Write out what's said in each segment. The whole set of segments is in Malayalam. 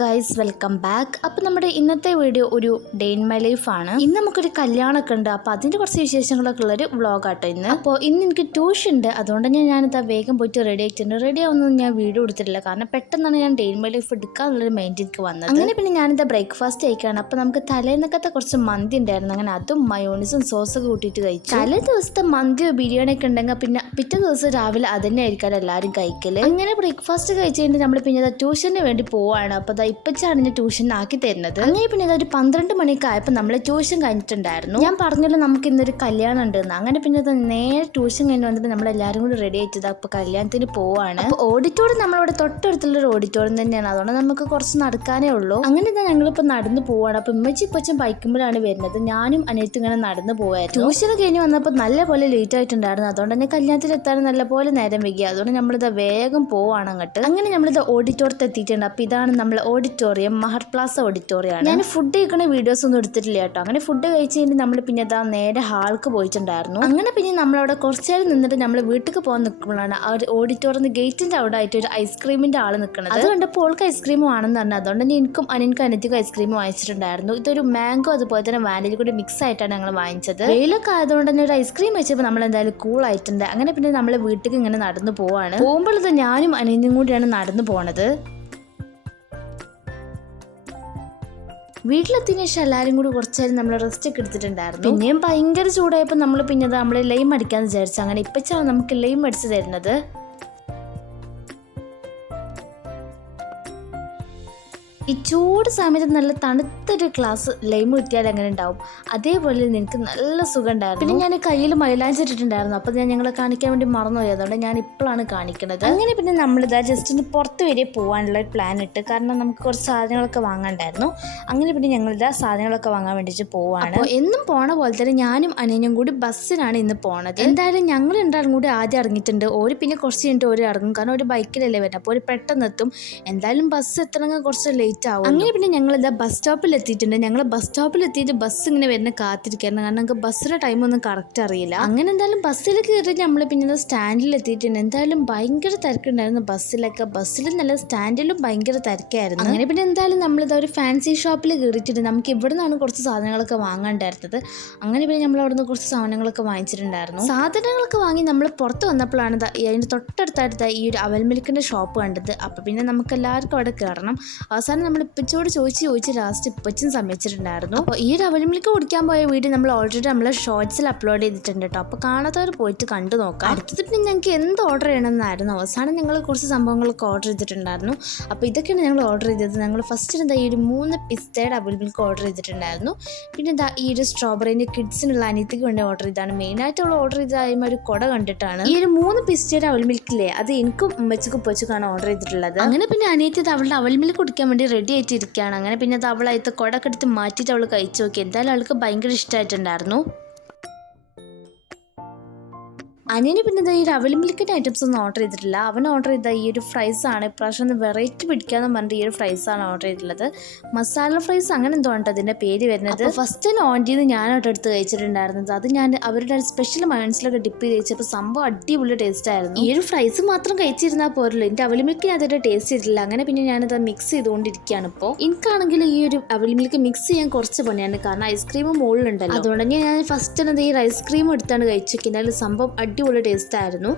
ഗൈസ് വെൽക്കം ബാക്ക് അപ്പോൾ നമ്മുടെ ഇന്നത്തെ വീഡിയോ ഒരു ഡേ ഇൻ മൈ ലൈഫ് ആണ്. ഇന്ന് നമുക്കൊരു കല്യാണമൊക്കെ ഉണ്ട്. അപ്പോൾ അതിന്റെ കുറച്ച് വിശേഷങ്ങളൊക്കെ ഉള്ളൊരു വ്ളോഗാട്ടോ ഇന്ന്. അപ്പോൾ ഇന്ന് എനിക്ക് ട്യൂഷൻ ഉണ്ട്. അതുകൊണ്ട് തന്നെ ഞാനിതാ വേഗം പോയിട്ട് റെഡി ആയിട്ടുണ്ട്. റെഡി ആവുന്നൊന്നും ഞാൻ വീഡിയോ എടുത്തിട്ടില്ല. കാരണം പെട്ടെന്നാണ് ഞാൻ ഡേ ഇൻ മൈ ലൈഫ് എടുക്കാന്നുള്ളൊരു മൈൻഡ് എനിക്ക് വന്നത്. അങ്ങനെ പിന്നെ ഞാനിതാ ബ്രേക്ക്ഫാസ്റ്റ് കഴിക്കുകയാണ് അപ്പോൾ നമുക്ക് തലേന്നൊക്കത്തെ കുറച്ച് മന്തി ഉണ്ടായിരുന്നു. അങ്ങനെ അതും മയോണിസും സോസൊക്കെ കൂട്ടിയിട്ട് കഴിച്ചു. തലേ ദിവസത്തെ മന്തിയോ ബിരിയാണി ഒക്കെ ഉണ്ടെങ്കിൽ പിന്നെ പിറ്റേ ദിവസം രാവിലെ അതന്നെ ആയിരിക്കാമല്ലോ എല്ലാവരും കഴിക്കൽ. അങ്ങനെ ബ്രേക്ക്ഫാസ്റ്റ് കഴിച്ച് നമ്മൾ പിന്നെ ട്യൂഷന് വേണ്ടി പോവാണ്. അപ്പോൾ ദാ ഇപ്പച്ചാണ് എന്നെ ട്യൂഷൻ ആക്കി തരുന്നത്. അങ്ങനെ പിന്നെ ഇതൊരു പന്ത്രണ്ട് മണിയൊക്കെ ആയപ്പോൾ നമ്മൾ ട്യൂഷൻ കഴിഞ്ഞിട്ടുണ്ടായിരുന്നു. ഞാൻ പറഞ്ഞല്ലോ നമുക്ക് ഇന്നൊരു കല്യാണം ഉണ്ടെന്ന്. അങ്ങനെ പിന്നെ ഇത് നേരെ ട്യൂഷൻ കഴിഞ്ഞ് വന്നപ്പോൾ നമ്മൾ എല്ലാവരും കൂടി റെഡി ആയിട്ടത് അപ്പോൾ കല്യാണത്തിന് പോവാണ്. അപ്പോൾ ഓഡിറ്റോറിയം നമ്മളിവിടെ തൊട്ടടുത്തുള്ള ഒരു ഓഡിറ്റോറിയം തന്നെയാണ്. അതുകൊണ്ട് നമുക്ക് കുറച്ച് നടക്കാനേ ഉള്ളൂ. അങ്ങനെ തന്നെ ഞങ്ങളിപ്പോൾ നടന്നു പോവാണ്. അപ്പോൾ ഇമ്മച്ചി ഇപ്പച്ചും ബൈക്കുമ്പോഴാണ് വരുന്നത്. ഞാനും അനിയത്തും ഇങ്ങനെ നടന്നു പോവായിരുന്നു. ട്യൂഷൻ കഴിഞ്ഞ് വന്നപ്പോൾ നല്ല പോലെ ലേറ്റ് ആയിട്ടുണ്ടായിരുന്നു. അതുകൊണ്ട് തന്നെ കല്യാണത്തിൽ എത്താൻ നല്ല പോലെ നേരം വൈകി. അതുകൊണ്ട് നമ്മളിത് വേഗം പോവാണ് അങ്ങോട്ട്. അങ്ങനെ നമ്മളിത് ഓഡിറ്റോറിയത്തെത്തിയിട്ടുണ്ട് അപ്പോൾ ഇതാണ് നമ്മൾ ഓഡിറ്റോറിയം മഹർ പ്ലാസ ഓഡിറ്റോറിയം ആണ്. ഞാൻ ഫുഡ് കഴിക്കണ വീഡിയോസ് ഒന്നും എടുത്തിട്ടില്ല കേട്ടോ. അങ്ങനെ ഫുഡ് കഴിച്ച് കഴിഞ്ഞ് നമ്മൾ പിന്നെ അതാ നേരെ ഹാൾക്ക് പോയിട്ടുണ്ടായിരുന്നു. അങ്ങനെ പിന്നെ നമ്മളവിടെ കുറച്ച് നേരം നിന്നിട്ട് നമ്മൾ വീട്ടിൽ പോകാൻ നിൽക്കുമ്പോഴാണ് ആ ഒരു ഓഡിറ്റോറിയം ഗേറ്റിന്റെ അവിടെ ആയിട്ട് ഒരു ഐസ്ക്രീമിന്റെ ആൾ നിൽക്കുന്നത് അത് കണ്ടപ്പോൾ ഓൾക്ക് ഐസ്ക്രീം ആണെന്ന് പറഞ്ഞു. അതുകൊണ്ട് തന്നെ എനിക്കും അനിയൻക്കും അനിയത്തിക്കും ഐസ്ക്രീം വാങ്ങിച്ചിട്ടുണ്ടായിരുന്നു. ഇതൊരു മാംഗോ അതുപോലെ തന്നെ വാനിലി കൂടി മിക്സ് ആയിട്ടാണ് ഞങ്ങൾ വാങ്ങിച്ചത്. വെയിലൊക്കെ ആയതുകൊണ്ട് തന്നെ ഒരു ഐസ്ക്രീം വെച്ചപ്പോൾ നമ്മൾ എന്തായാലും കൂൾ ആയിട്ടുണ്ട്. അങ്ങനെ പിന്നെ നമ്മൾ വീട്ടിൽ ഇങ്ങനെ നടന്നു പോവാണ്. പോകുമ്പോൾ ഞാനും അനിയനും കൂടിയാണ് നടന്നു പോണത്. വീട്ടിലെത്തിയതിനു ശേഷം എല്ലാവരും കൂടി കുറച്ച് നേരം നമ്മൾ റെസ്റ്റ് ഒക്കെ എടുത്തിട്ടുണ്ടായിരുന്നു. പിന്നെയും ഭയങ്കര ചൂടായപ്പോൾ നമ്മൾ പിന്നെ നമ്മൾ ലൈം അടിക്കാന്ന് വിചാരിച്ചു. അങ്ങനെ ഇപ്പച്ചാണ് നമുക്ക് ലൈം അടിച്ച് തരുന്നത്. ഈ ചൂട് സമയത്ത് നല്ല തണുത്തൊരു ഗ്ലാസ് ലൈമ് കിട്ടിയാൽ എങ്ങനെ ഉണ്ടാവും? അതേപോലെ നിനക്ക് നല്ല സുഖം ഉണ്ടായിരുന്നു പിന്നെ ഞാൻ കയ്യിൽ മൈലാഞ്ചി ഇട്ടിട്ടുണ്ടായിരുന്നു. അപ്പോൾ ഞാൻ ഞങ്ങളെ കാണിക്കാൻ വേണ്ടി മറന്നുപോയി. അതുകൊണ്ട് ഞാൻ ഇപ്പോഴാണ് കാണിക്കുന്നത്. അങ്ങനെ പിന്നെ നമ്മളിതാ ജസ്റ്റ് ഒന്ന് പുറത്ത് വരെ പോകാനുള്ള ഒരു പ്ലാൻ ഇട്ട് കാരണം നമുക്ക് കുറച്ച് സാധനങ്ങളൊക്കെ വാങ്ങണ്ടായിരുന്നു അങ്ങനെ പിന്നെ ഞങ്ങളിതാ സാധനങ്ങളൊക്കെ വാങ്ങാൻ വേണ്ടിയിട്ട് പോവാണ്. എന്നും പോണ പോലെ തന്നെ ഞാനും അനിയനും കൂടി ബസ്സിനാണ് ഇന്ന് പോണത്. എന്തായാലും ഞങ്ങൾ രണ്ടാളും കൂടി ആദ്യം ഇറങ്ങിയിട്ടുണ്ട്. ഓര് പിന്നെ കുറച്ച് കഴിഞ്ഞിട്ട് ഒരു ഇറങ്ങും. കാരണം ഒരു ബൈക്കിലല്ലേ വരുന്നത് അപ്പോൾ ഒരു പെട്ടെന്ന് എത്തും എന്തായാലും ബസ് എത്തണമെങ്കിൽ കുറച്ച് ലേറ്റ് ആവും അങ്ങനെ പിന്നെ ഞങ്ങൾ ഇതാ ബസ് സ്റ്റോപ്പിൽ എത്തിയിട്ടുണ്ട്. ഞങ്ങൾ ബസ് സ്റ്റോപ്പിൽ എത്തിയിട്ട് ബസ് ഇങ്ങനെ വരുന്ന കാത്തിരിക്കായിരുന്നു. കാരണം നമുക്ക് ബസ്സിന്റെ ടൈം ഒന്നും കറക്റ്റ് അറിയില്ല. അങ്ങനെ എന്തായാലും ബസ്സിൽ കയറിയിട്ട് നമ്മൾ പിന്നെ സ്റ്റാൻഡിൽ എത്തിയിട്ടുണ്ട്. എന്തായാലും ഭയങ്കര തിരക്കുണ്ടായിരുന്നു ബസ്സിലൊക്കെ ബസ്സിലും നല്ല സ്റ്റാൻഡിലും ഭയങ്കര തിരക്കായിരുന്നു. അങ്ങനെ പിന്നെ എന്തായാലും നമ്മൾ നമ്മളിതാ ഒരു ഫാൻസി ഷോപ്പിൽ കയറിയിട്ടുണ്ട് നമുക്ക് ഇവിടെ നിന്നാണ് കുറച്ച് സാധനങ്ങളൊക്കെ വാങ്ങാണ്ടായിരുന്നത്. അങ്ങനെ പിന്നെ നമ്മൾ അവിടെ നിന്ന് കുറച്ച് സാധനങ്ങളൊക്കെ വാങ്ങിച്ചിട്ടുണ്ടായിരുന്നു. സാധനങ്ങളൊക്കെ വാങ്ങി നമ്മൾ പുറത്ത് വന്നപ്പോഴാണ് അതിന്റെ തൊട്ടടുത്തായിട്ട് ഈ ഒരു അവൽ മിൽക്കിന്റെ ഷോപ്പ് കണ്ടത്. അപ്പോൾ പിന്നെ നമുക്ക് എല്ലാവർക്കും അവിടെ കയറണം അവസാനം നമ്മൾ ഇപ്പച്ചോട് ചോദിച്ച് ചോദിച്ച് ലാസ്റ്റ് ഇപ്പച്ചും സമ്മതിച്ചിട്ടുണ്ടായിരുന്നു. അപ്പോൾ ഈ ഒരു മിൽക്ക് കുടിക്കാൻ പോയ വീഡിയോ നമ്മൾ ഓൾറെഡി നമ്മൾ ഷോർട്സിൽ അപ്ലോഡ് ചെയ്തിട്ടുണ്ട് കേട്ടോ അപ്പോൾ കാണാത്തവർ പോയിട്ട് കണ്ടു നോക്കാം. അടുത്തത് പിന്നെ ഞങ്ങൾക്ക് എന്ത് ഓർഡർ ചെയ്യണമെന്നായിരുന്നു. അവസാനം ഞങ്ങൾ കുറച്ച് സംഭവങ്ങളൊക്കെ ഓർഡർ ചെയ്തിട്ടുണ്ടായിരുന്നു. അപ്പോൾ ഇതൊക്കെയാണ് ഞങ്ങൾ ഓർഡർ ചെയ്തത്. ഞങ്ങൾ ഫസ്റ്റ് എന്താ ഈ ഒരു മൂന്ന് പിസ്തയുടെ മിൽക്ക് ഓർഡർ ചെയ്തിട്ടുണ്ടായിരുന്നു. പിന്നെ എന്താ ഈ ഒരു സ്ട്രോബെറിന്റെ കിഡ്സിനുള്ള അനിയത്തിക്ക് വേണ്ടി ഓർഡർ ചെയ്താണ് അവൾ ഓർഡർ ചെയ്തായ്മ ഒരു കുട കണ്ടിട്ടാണ്. ഈ ഒരു മൂന്ന് പിസ്തയുടെ അവൽ മിൽക്കില്ലേ അത് എനിക്കും ഉമ്മച്ചക്കും ഉപ്പച്ചക്കാണ് ഓർഡർ ചെയ്തിട്ടുള്ളത്. അങ്ങനെ പിന്നെ അനിയത്തി അവളുടെ അവൽ കുടിക്കാൻ വേണ്ടി റെഡി ആയിട്ട് ഇരിക്കുകയാണ് അങ്ങനെ പിന്നെ അത് അവളായിട്ട് കുടക്കെടുത്ത് മാറ്റിയിട്ട് അവൾ കഴിച്ചു നോക്കി. എന്തായാലും അവൾക്ക് ഭയങ്കര ഇഷ്ടമായിട്ടുണ്ടായിരുന്നു അനിയന് പിന്നെ ഈ അവൽ മിൽക്കിന്റെ ഐറ്റംസ് ഒന്നും ഓർഡർ ചെയ്തിട്ടില്ല. അവൻ ഓർഡർ ചെയ്ത ഈ ഒരു ഫ്രൈസ് ആണ്. ഇപ്രാവശ്യം ഒന്ന് വെറൈറ്റി പിടിക്കാന്ന് പറഞ്ഞിട്ട് ഈ ഒരു ഫ്രൈസ് ആണ് ഓർഡർ ചെയ്തിട്ടുള്ളത്. മസാല ഫ്രൈസ് അങ്ങനെ എന്തോ ഉണ്ട് അതിന്റെ പേര് വരുന്നത്. ഫസ്റ്റ് തന്നെ ഓൺ ചെയ്ത് ഞാനോട്ട് എടുത്ത് കഴിച്ചിട്ടുണ്ടായിരുന്നത്. അത് ഞാൻ അവരുടെ സ്പെഷ്യൽ മൈൻസിലൊക്കെ ഡിപ്പ് ചെയ്ത് കഴിച്ചപ്പോൾ സംഭവം അടിപൊളി ടേസ്റ്റ് ആയിരുന്നു. ഈ ഒരു ഫ്രൈസ് മാത്രം കഴിച്ചിരുന്നാൽ പോരല്ലോ. എന്റെ അവൽ മിൽക്കിന് അതിന്റെ ടേസ്റ്റ് ചെയ്തിട്ടില്ല. അങ്ങനെ പിന്നെ ഞാനത് മിക്സ് ചെയ്തുകൊണ്ടിരിക്കുകയാണ് ഇപ്പോൾ എനിക്കാണെങ്കിൽ ഈ ഒരു അവൽ മിൽക്ക് മിക്സ് ചെയ്യാൻ കുറച്ച് പണിയാണ്. കാരണം ഐസ്ക്രീം മുകളിലുണ്ടല്ലോ. അതുകൊണ്ട് ഞാൻ ഫസ്റ്റ് തന്നെ ഈ ഐസ്ക്രീം എടുത്താണ് കഴിച്ചു എന്നാലും സംഭവം അടിപൊളി ടേസ്റ്റ് ആയിരുന്നു.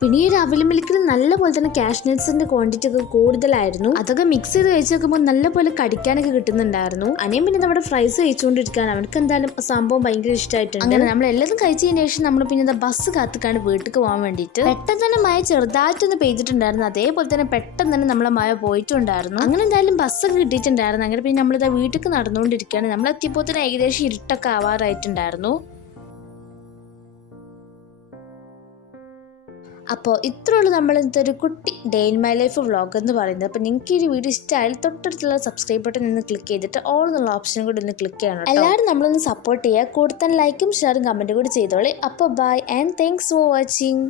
പിന്നെ ഈ അവൽ മിൽക്കിൽ നല്ലപോലെ തന്നെ കാഷ്നട്സിന്റെ ക്വാണ്ടിറ്റി ഒക്കെ കൂടുതലായിരുന്നു. അതൊക്കെ മിക്സ് ചെയ്ത് കഴിച്ച് നോക്കുമ്പോൾ നല്ലപോലെ കടിക്കാനൊക്കെ കിട്ടുന്നുണ്ടായിരുന്നു. അനേം പിന്നെ നമ്മുടെ ഫ്രൈസ് കഴിച്ചുകൊണ്ടിരിക്കാൻ അവനക്ക് എന്തായാലും സംഭവം ഭയങ്കര ഇഷ്ടമായിട്ടുണ്ട്. അങ്ങനെ നമ്മൾ എല്ലാതും കഴിച്ചതിന് ശേഷം നമ്മൾ പിന്നെ ബസ് കാത്തിക്കാണ് വീട്ടിൽ പോകാൻ വേണ്ടിയിട്ട്. പെട്ടെന്ന് തന്നെ മഴ ചെറുതായിട്ടൊന്ന് പെയ്തിട്ടുണ്ടായിരുന്നു. അതേപോലെ തന്നെ പെട്ടെന്ന് തന്നെ നമ്മളെ മഴ പോയിട്ടുണ്ടായിരുന്നു. അങ്ങനെ എന്തായാലും ബസ്സൊക്കെ കിട്ടിയിട്ടുണ്ടായിരുന്നു. അങ്ങനെ പിന്നെ നമ്മളിതാ വീട്ടിൽ നടന്നുകൊണ്ടിരിക്കുകയാണ്. നമ്മൾ എത്തിയപ്പോൾ തന്നെ ഏകദേശം ഇരുട്ടൊക്കെ ആവാറായിട്ടുണ്ടായിരുന്നു. അപ്പോൾ ഇത്രയുള്ളൂ നമ്മൾ ഇന്നത്തെ ഒരു കുട്ടി day in my life vlog എന്ന് പറയുന്നത്. അപ്പോൾ നിങ്ങൾക്ക് ഈ വീഡിയോ ഇഷ്ടമായാൽ തൊട്ടടുത്തുള്ള സബ്സ്ക്രൈബ് ബട്ടൺ ഒന്ന് ക്ലിക്ക് ചെയ്തിട്ട് ഓൾ എന്നുള്ള ഓപ്ഷൻ കൂടി ഒന്ന് ക്ലിക്ക് ചെയ്യണം. എല്ലാവരും നമ്മളൊന്ന് സപ്പോർട്ട് ചെയ്യുക. കൂടുതൽ ലൈക്കും ഷെയറും കമന്റും കൂടി ചെയ്തോളി. അപ്പോൾ bye and thanks for watching